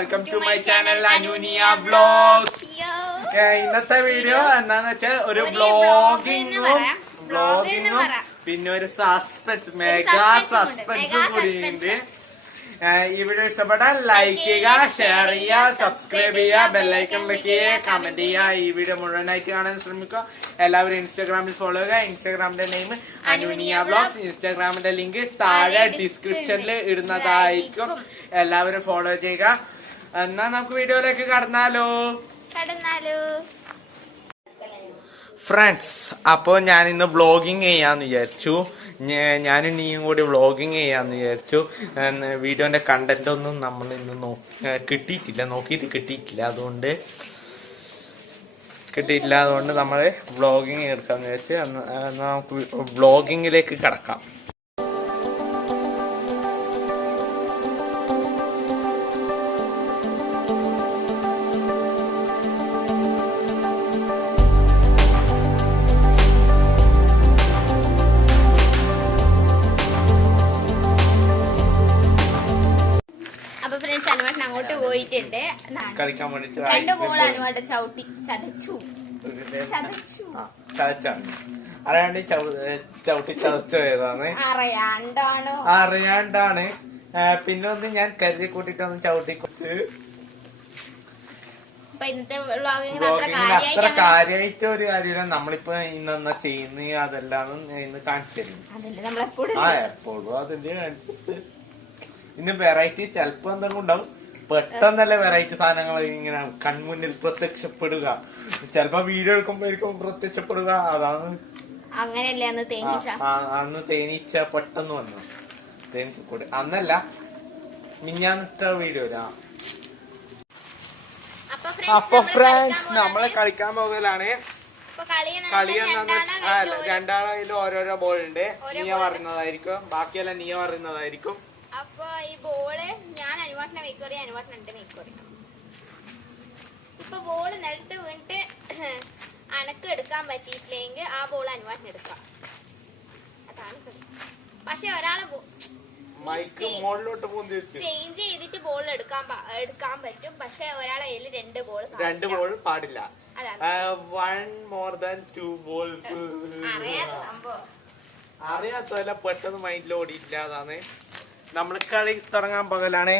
Welcome to my channel Anuniya vlogs. ഇന്നത്തെ video എന്താന്ന് വെച്ചാൽ ഒരു വ്ലോഗിങ്ങും പിന്നെ ഒരു സസ്പെൻസ് മെഗാ സസ്പെൻസും കൂടിയുണ്ട്. ഈ വീഡിയോ ഇഷ്ടപ്പെട്ടാൽ ലൈക്ക് ചെയ്യുക, ഷെയർ ചെയ്യുക, സബ്സ്ക്രൈബ് ചെയ്യുക, ബെല്ലൈക്കൺ ക്ലിക്ക് ചെയ്യുക, കമന്റ് ചെയ്യുക. ഈ വീഡിയോ മുഴുവനായിട്ട് കാണാൻ ശ്രമിക്കുക. എല്ലാവരും ഇൻസ്റ്റാഗ്രാമിൽ ഫോളോ ചെയ്യുക. ഇൻസ്റ്റാഗ്രാമിന്റെ നെയിം അനുനിയ വ്ലോഗ്സ്. ഇൻസ്റ്റാഗ്രാമിന്റെ ലിങ്ക് താഴെ ഡിസ്ക്രിപ്ഷനിൽ ഇടുന്നതായിരിക്കും. എല്ലാവരും ഫോളോ ചെയ്യുക. എന്നാ നമുക്ക് വീഡിയോയിലേക്ക് കടന്നാലോ. ഫ്രണ്ട്സ്, അപ്പോൾ ഞാൻ ഇന്ന് വ്ളോഗിങ് ചെയ്യാന്ന് വിചാരിച്ചു. ഞാനും നീയും കൂടി വ്ളോഗിങ് ചെയ്യാന്ന് വിചാരിച്ചു. വീഡിയോന്റെ കണ്ടന്റ് ഒന്നും നമ്മൾ ഇന്ന് നോക്കിയിട്ട് കിട്ടിയിട്ടില്ല. അതുകൊണ്ട് നമ്മൾ വ്ളോഗിങ് എടുക്കാന്ന് വിചാരിച്ചു. നമുക്ക് വ്ളോഗിങ്ങിലേക്ക് കടക്കാം. അനുവാട്ടൻ അങ്ങോട്ട് പോയിട്ടുണ്ട്. കളിക്കാൻ വേണ്ടിട്ട് 2 ബോൾ അനുവാട്ട ചവിട്ടി ചതച്ചു. അറിയാണ്ടാണ്. പിന്നെ ഒന്ന് ഞാൻ കരുതി കൂട്ടിട്ടൊന്ന് ചവിട്ടി കൊടുത്ത്. അത്ര കാര്യമായിട്ട് ഒരു കാര്യമില്ല. നമ്മളിപ്പോ ഇന്നെന്നാ ചെയ്യുന്ന അതെല്ലാം ഇന്ന് കാണിച്ചു തരും. എപ്പോഴും അതിന്റെ കാണിച്ചിട്ട് ഇന്ന് വെറൈറ്റി ചിലപ്പോ എന്തെങ്കിലും ഉണ്ടാവും. പെട്ടെന്നല്ലേ വെറൈറ്റി സാധനങ്ങൾ ഇങ്ങനെ കൺമുന്നിൽ പ്രത്യക്ഷപ്പെടുക. ചിലപ്പോ വീഡിയോ എടുക്കുമ്പോഴേക്കും പ്രത്യക്ഷപ്പെടുക. അതാണ് അന്ന് തേനീച്ച പെട്ടെന്ന് വന്നു. തേനീച്ചക്കൂട് അന്നല്ല മിഞ്ഞാന്നിട്ട വീഡിയോയില. അപ്പൊ ഫ്രണ്ട്സ്, നമ്മള് കളിക്കാൻ പോകലാണ്. കളി രണ്ടാളായാലും ഓരോരോ ബോൾ ഉണ്ട്. നീയ പറയുന്നതായിരിക്കും, ബാക്കിയെല്ലാം നീയ പറയുന്നതായിരിക്കും. അപ്പൊ ഈ ബോള് ഞാൻ അനുവാട്ടിനെ വെക്കറി, അനുവാട്ടിന് എന്റെ വെക്കറി. ഇപ്പൊ ബോള് നിലത്ത് വീണിട്ട് അനക്ക് എടുക്കാൻ പറ്റിയിട്ടില്ലെങ്കിൽ ആ ബോൾ അനുവാട്ടിന് എടുക്കാം. അതാണ് കളി. പക്ഷെ ഒരാള് ചേഞ്ച് ചെയ്തിട്ട് ബോൾ എടുക്കാൻ പറ്റും. പക്ഷെ ഒരാളെ കയ്യിൽ 2 ബോൾ പാടില്ല. അറിയാത്തതല്ല, പെട്ടെന്ന് മൈൻഡിൽ ഓടിയില്ല. അതാണ് നമ്മൾ കളി തുടങ്ങാൻ പോകലാണ്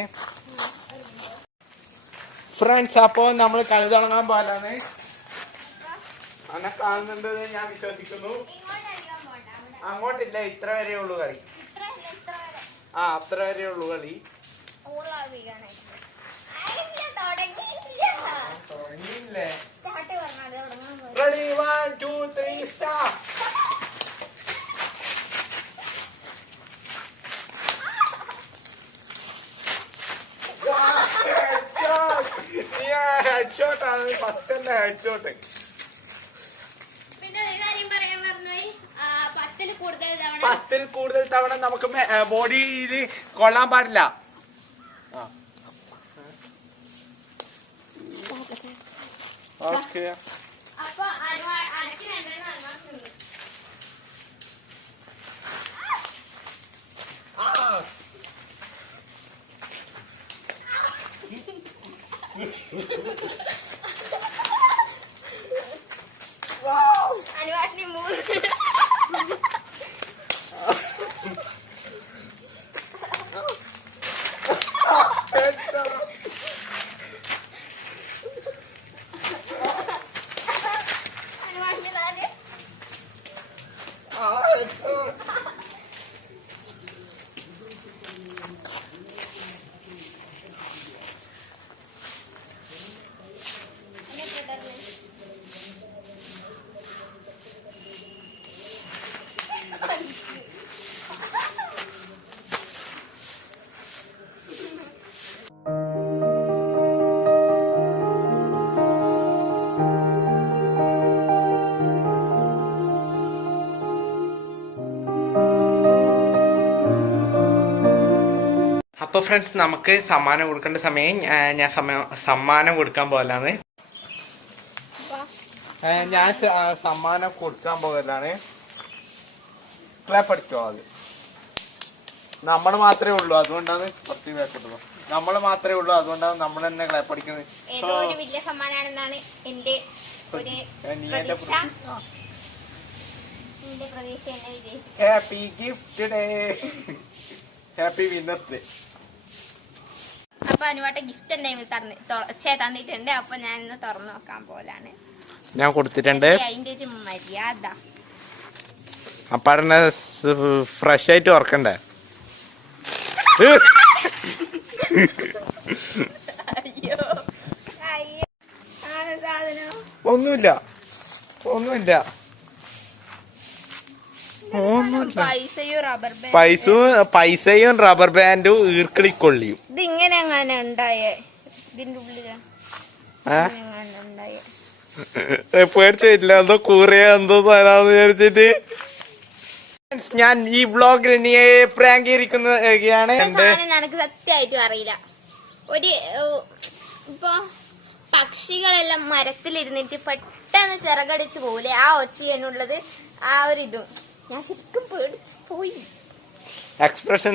ഫ്രണ്ട്സ്. അപ്പോ നമ്മൾ കളി തുടങ്ങാൻ പോകലാണ്. അന്നെ കാണുന്നുണ്ട് ഞാൻ വിശ്വസിക്കുന്നു. അങ്ങോട്ടില്ല, ഇത്ര വരെ ഉള്ളു കളി. അത്ര വരെ ഉള്ളു കളി. തുടങ്ങിയില്ലേ? Ready 1 2 3 start. ഹെഡ്ഷോട്ട് ആണ് ഫസ്റ്റ് തന്നെ. ഹെഡ്ഷോട്ട്. പിന്നെ ഒരു കാര്യം പറയാൻ മറന്നുപോയി. 10ൽ കൂടുതൽ തവണ നമുക്ക് ബോഡിയിൽ കൊള്ളാൻ പാടില്ല. ഓക്കെ. അപ്പൊ അനുവാട്ടിന് 3. അപ്പൊ ഫ്രണ്ട്സ്, നമുക്ക് സമ്മാനം കൊടുക്കേണ്ട സമയം ഞാൻ സമ്മാനം കൊടുക്കാൻ പോകലാണ്. ഞാൻ സമ്മാനം കൊടുക്കാൻ പോകലാണ്. ക്ലാപ്പ് അടിച്ചോ. അത് നമ്മൾ മാത്രമേ ഉള്ളൂ, അതുകൊണ്ടാണ് കുറച്ച് കേട്ടത്. നമ്മള് മാത്രമേ ഉള്ളൂ, അതുകൊണ്ടാണ് നമ്മൾ തന്നെ ക്ലാപ്പ് അടിക്കുന്നത്. ഏതോ ഒരു വലിയ സമ്മാനാണെന്നാണ് എന്റെ ഒരു പ്രതീക്ഷ. Happy gift day, happy winners day. അപ്പൊ അനുവാട്ട ഗിഫ്റ്റ് എന്തെങ്കിലും തന്നിട്ടുണ്ട്. അപ്പൊ ഞാൻ ഇന്ന് തുറന്നു നോക്കാൻ പോലാണ്. ഞാൻ കൊടുത്തിട്ടുണ്ട്. അതിന്റെ ഒരു മര്യാദ. അപ്പാടനെ ഫ്രഷ് ആയിട്ട് ഓർക്കണ്ടേ? ഒന്നുമില്ല. പൈസയും റബ്ബർ ബാൻഡും ഈർക്കിളിക്കൊള്ളിയും. ഇത് ഇങ്ങനെ അങ്ങനെ ഉണ്ടായേ? ഇതിന്റെ ഉള്ളില് പേടിച്ചില്ല, എന്തോ കൂറിയ എന്തോ തരാന്ന് വിചാരിച്ചിട്ട്. ഞാൻ ഈ വ്ളോഗിൽ നീ പ്രാങ്കീകരിക്കുന്നതാണ്. എനിക്ക് സത്യമായിട്ടും അറിയില്ല. ഒരു ഇപ്പൊ പക്ഷികളെല്ലാം മരത്തിലിരുന്നിട്ട് പെട്ടെന്ന് ചിറകടിച്ച് പോകൂലേ, ആ ഒച്ചയെന്നുള്ളത്. ആ ഒരു ഇതും ഞാൻ ശരിക്കും പേടിച്ചു പോയി. എക്സ്പ്രഷൻ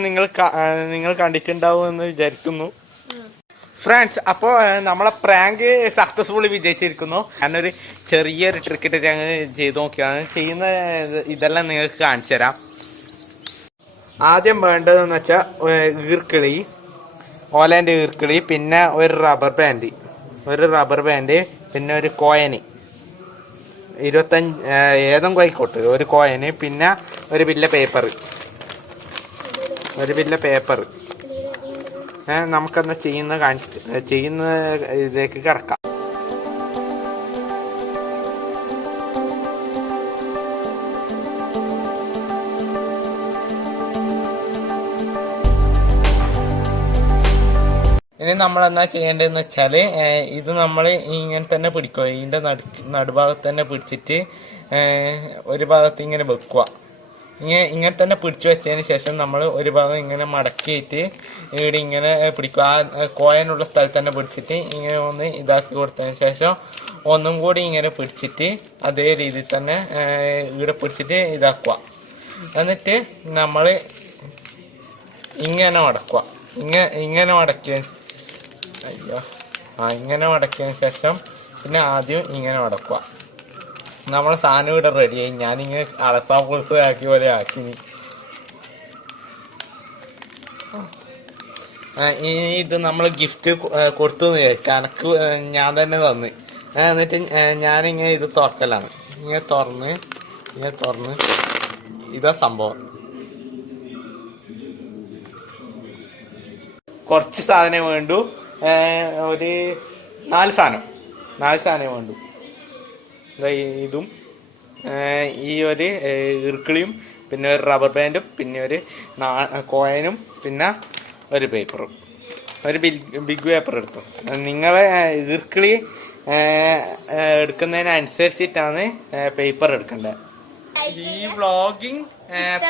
നിങ്ങൾ കണ്ടിട്ടുണ്ടാവും എന്ന് വിചാരിക്കുന്നു. ഫ്രണ്ട്സ്, അപ്പോൾ നമ്മളെ പ്രാങ്ക് സക്സസ്ഫുള്ളി വിജയിച്ചിരിക്കുന്നു. ഞാനൊരു ചെറിയൊരു ട്രിക്കിട്ട് ഞങ്ങൾ ചെയ്ത് നോക്കിയാണ്. ചെയ്യുന്ന ഇതെല്ലാം നിങ്ങൾക്ക് കാണിച്ചു തരാം. ആദ്യം വേണ്ടതെന്ന് വെച്ചാൽ ഈർക്കിളി, ഓലേൻ്റെ ഈർക്കിളി, പിന്നെ ഒരു റബ്ബർ ബാൻഡ്, പിന്നെ ഒരു കോയന് 25 ഏതെങ്കിലും ആയിക്കോട്ടെ, ഒരു കോയന്, പിന്നെ ഒരു ബില്ല പേപ്പർ. നമുക്കെന്നാ ചെയ്യുന്ന ഇതിലേക്ക് കിടക്കാം. ഇനി നമ്മൾ എന്നാ ചെയ്യേണ്ടതെന്ന് വെച്ചാല് ഇത് നമ്മൾ ഇങ്ങനെ തന്നെ പിടിക്കുക. ഇതിന്റെ നടുഭാഗത്ത് തന്നെ പിടിച്ചിട്ട് ഒരു ഭാഗത്ത് ഇങ്ങനെ വെക്കുക. ഇങ്ങനെ തന്നെ പിടിച്ചു വെച്ചതിന് ശേഷം നമ്മൾ ഒരു ഭാഗം ഇങ്ങനെ മടക്കിയിട്ട് ഇവിടെ ഇങ്ങനെ പിടിക്കുക. ആ കോയനുള്ള സ്ഥലത്ത് തന്നെ പിടിച്ചിട്ട് ഇങ്ങനെ ഒന്ന് ഇതാക്കി കൊടുത്തതിന് ശേഷം ഒന്നും കൂടി ഇങ്ങനെ പിടിച്ചിട്ട് അതേ രീതിയിൽ തന്നെ ഇവിടെ പിടിച്ചിട്ട് ഇതാക്കുക. എന്നിട്ട് നമ്മൾ ഇങ്ങനെ മടക്കുക. ഇങ്ങനെ മടക്കിയതിന് ശേഷം പിന്നെ ആദ്യം ഇങ്ങനെ മടക്കുക. നമ്മളെ സാധനം ഇവിടെ റെഡിയായി. ഞാനിങ്ങനെ അളസാ പുളിസ് ആക്കിയ പോലെ ആക്കി. ഇത് നമ്മൾ ഗിഫ്റ്റ് കൊടുത്തു കണക്ക് ഞാൻ തന്നെ തന്ന്. എന്നിട്ട് ഞാനിങ്ങനെ ഇത് തുറക്കലാണ്. ഇങ്ങനെ തുറന്ന് ഇതാ സംഭവം. കുറച്ച് സാധനം വേണ്ടു. ഒരു 4 സാധനം വേണ്ടു. ഇതും ഈ ഒരു ഈർക്കിളിയും, പിന്നെ ഒരു റബ്ബർ ബാൻഡും, പിന്നെ ഒരു കോയിനും, പിന്നെ ഒരു പേപ്പറും, ഒരു ബിഗ് പേപ്പർ എടുത്തു. നിങ്ങളെ ഈർക്കിളി എടുക്കുന്നതിനനുസരിച്ചിട്ടാണ് പേപ്പർ എടുക്കേണ്ടത്. ഈ വ്ളോഗിങ്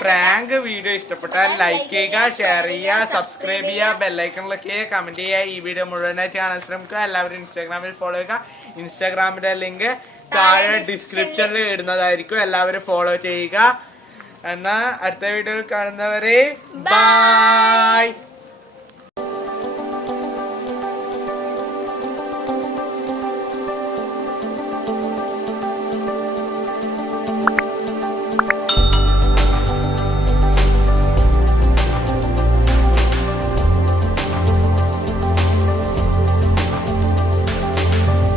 പ്രാങ്ക് വീഡിയോ ഇഷ്ടപ്പെട്ടാൽ ലൈക്ക് ചെയ്യുക, ഷെയർ ചെയ്യുക, സബ്സ്ക്രൈബ് ചെയ്യുക, ബെല്ലൈക്കണിലൊക്കെ കമന്റ് ചെയ്യുക. ഈ വീഡിയോ മുഴുവനായിട്ട് കാണാൻ ശ്രമിക്കുക. എല്ലാവരും ഇൻസ്റ്റാഗ്രാമിൽ ഫോളോ ചെയ്യുക. ഇൻസ്റ്റാഗ്രാമിന്റെ ലിങ്ക് താഴെ ഡിസ്ക്രിപ്ഷനിൽ ഇടുന്നതായിരിക്കും. എല്ലാവരും ഫോളോ ചെയ്യുക. എന്നാ അടുത്ത വീഡിയോയിൽ കാണുന്നവരെ ബൈ.